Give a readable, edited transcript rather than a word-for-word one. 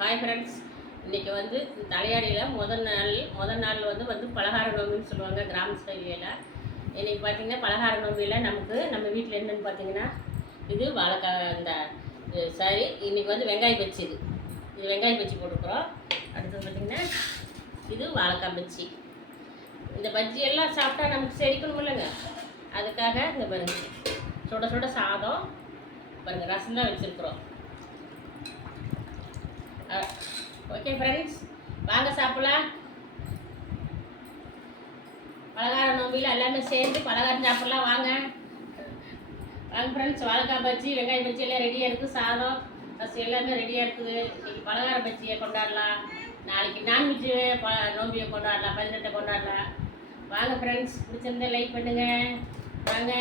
Hi friends, இன்றைக்கி வந்து தலையாடியில் முதல் நாள் வந்து பலகார நோம்பின்னு சொல்லுவாங்க கிராம ஸ்டைலில். இன்றைக்கி பார்த்திங்கன்னா பலகார நோம்பியில் நம்ம வீட்டில் என்னென்னு பார்த்தீங்கன்னா இது வாழைக்காய் சாரி இன்றைக்கி வந்து வெங்காய பச்சி. இது வெங்காய பச்சி போட்டுக்கிறோம். அடுத்தது பார்த்திங்கன்னா இது வாழைக்காய் பச்சி. இந்த பஜ்ஜி எல்லாம் சாப்பிட்டா நமக்கு செரிக்கணும் இல்லைங்க, அதுக்காக இந்த பாருங்க சுட சுட சாதம் பாருங்கள், ரசம் தான் வச்சுருக்குறோம். ஓகே ஃப்ரெண்ட்ஸ், வாங்க சாப்பிடலாம். பலகார நோம்பியில் எல்லாமே சேர்ந்து பலகாரம் சாப்பிடலாம். வாங்க ஃப்ரெண்ட்ஸ். வாழைக்காய் பஜ்ஜி வெங்காய பஜ்ஜி எல்லாம் ரெடியாக இருக்குது. சாதம் ரசம் எல்லாமே ரெடியாக இருக்குது. இன்றைக்கி பலகார பஜ்ஜியை கொண்டாடலாம், நாளைக்கு நான்வெஜ்ஜு நோம்பியை கொண்டாடலாம், 18 கொண்டாடலாம். வாங்க ஃப்ரெண்ட்ஸ், பிடிச்சிருந்தா லைக் பண்ணுங்கள். வாங்க.